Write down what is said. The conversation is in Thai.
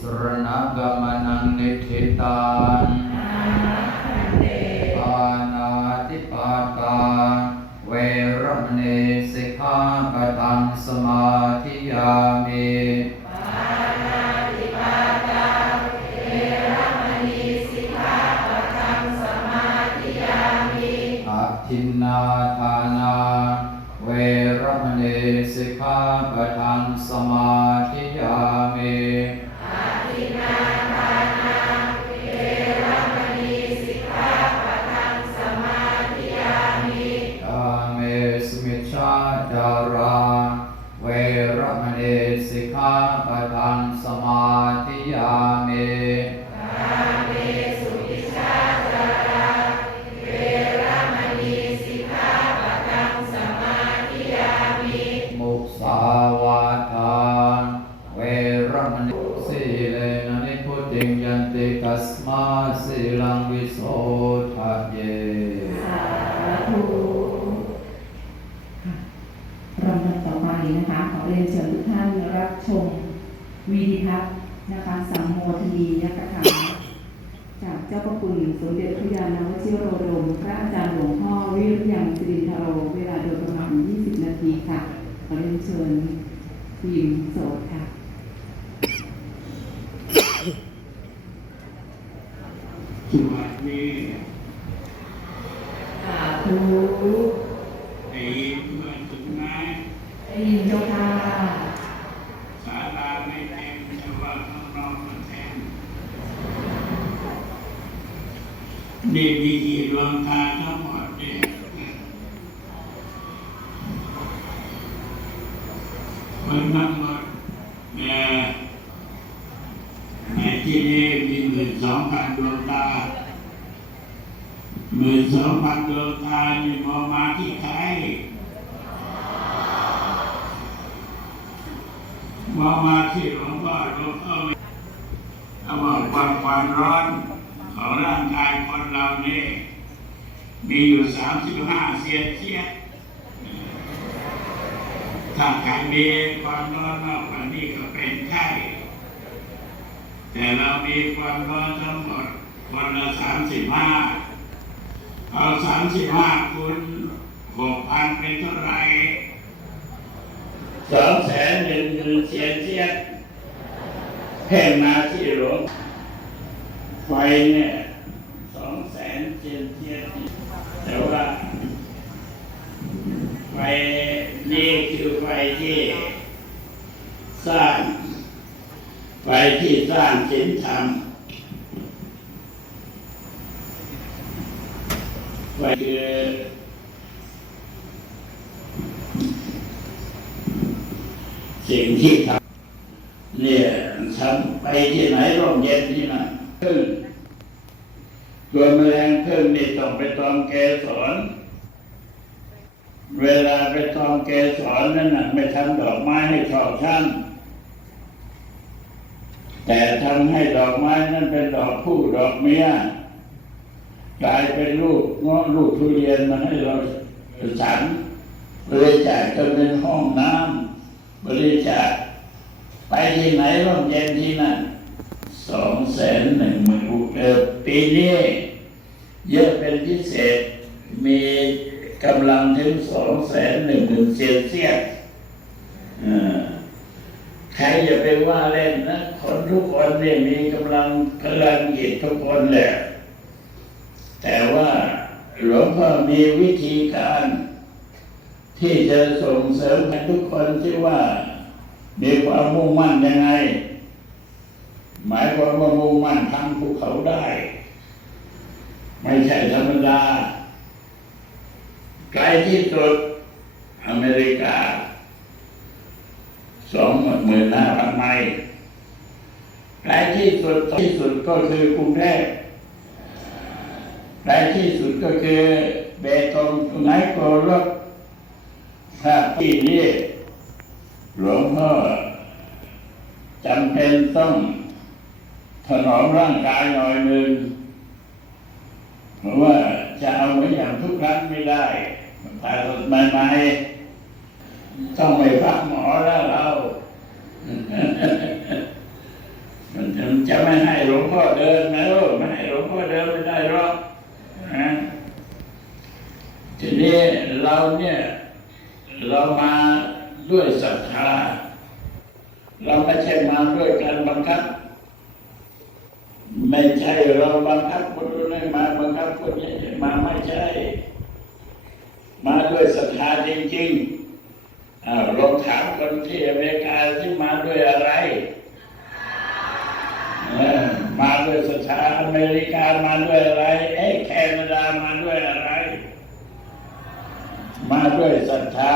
สรณกามนังนิทิตังปานาติปาตา เวรมณีสิกขาปะทังสมาธิยามิทินนาทานา เวรมณีสิกขาปะทังสมาธิยามิ มาสีลังวิโสทะเยสาธุค่ะลำดับต่อไปนะคะ ขอเรียนเชิญทุกท่านรับชมวีดีทัศน์นะคะสัมโมทนียกถาจากเจ้าพระคุณสมเด็จพระยาณวชิโรดม พระอาจารย์หลวงพ่อวิริยังสิรินทโร เวลาโดยประมาณ 20 นาทีค่ะ ขอเรียนเชิญทีมโสดค่ะ สวัสดี ธุไอ้เพื่อนถึงไหมได้ยินเจ้าค่ะศาลาไม่เต็มแต่ว่าข้างนอกมันเต็มนี่มีกี่ดวงตาทั้งหมดเนี่ยมันทั้งหมดเนี่ยในที่นี้มีหมื่นสองพันดวงตา มื่นสองพันดวงตานี่มอมาที่ใครมอมาที่หลวงพ่อหลวงพ่อไม่เอาบอกความความร้อนของร่างกายคนเราเนี่ยมีอยู่สามสิบห้าเซนเซียสถ้าใครมีความร้อนมากกว่านี้ก็เป็นไข้แต่เรามีความร้อนทั้งหมดคนละสามสิบห้า เอาสามสิบห้าคูณหกพันเป็นเท่าไหร่สองแสนหนึ่งหมื่นเซียนเซียนแพ่งมาที่หลวงไฟเนี่ยสองแสนเซียนเซียนแต่ว่าไฟนี่คือไฟที่สร้างไฟที่สร้างศีลธรรม สิ่งที่ทำเนี่ยทำไปที่ไหนร่มเย็นที่นั่นพึ่งตัวแมลงพึ่งนี่ต้องไปตอมเกสรเวลาไปตอมเกสรนั่นน่ะไม่ทำดอกไม้ให้ชอบท่านแต่ทำให้ดอกไม้นั้นเป็นดอกผู้ดอกเมีย กลายเป็นลูกเงาะลูกทุเรียนมาให้เราฉันเลยจ่ายจนเป็นห้องน้ำบริจาคไปที่ไหนร่มเย็นที่นั่นสองแสนหนึ่งหมื่นเออปีนี้เยอะเป็นพิเศษมีกำลังถึงสองแสนหนึ่งหมื่นเซลเซียสเออใครอย่าไปว่าเล่นนะ คนทุกคนเนี่ยมีกำลังพลังจิตทุกคนแหละ หลวงพ่อมีวิธีการ ที่จะส่งเสริมให้ทุกคนที่ว่ามีความมุ่งมั่นยังไง หมายความว่ามุ่งมั่นทำภูเขาได้ ไม่ใช่ธรรมดาไกลที่สุดอเมริกาสองหมื่นห้าพันไมล์ไกลที่สุดที่สุดก็คือกรุงเทพ ไกลที่สุดก็คือเบตงไนโกรกถ้าที่นี้หลวงพ่อจำเป็นต้องถนอมร่างกายหน่อยหนึ่งเพราะว่าจะเอาเหมือย่างทุกครั้งไม่ได้แต่ใหม่ๆต้องไปพักหมอแล้วเรา มันจะไม่ให้หลวงพ่อเดินนะลูกไม่ให้หลวงพ่อเดินไม่ได้หรอกนะทีนี้ เราเนี่ยเรามาด้วยศรัทธา เราไม่ใช่มาด้วยการบังคับ ไม่ใช่เราบังคับคนนู้นให้มาบังคับคนนี้มาไม่ใช่ มาด้วยศรัทธาจริงๆอ้าถามคนที่อเมริกาที่มาด้วยอะไรมาด้วยศรัทธาอเมริกามาด้วยอะไรเอ้แคนาดามาด้วยอะไร มาด้วยศรัทธา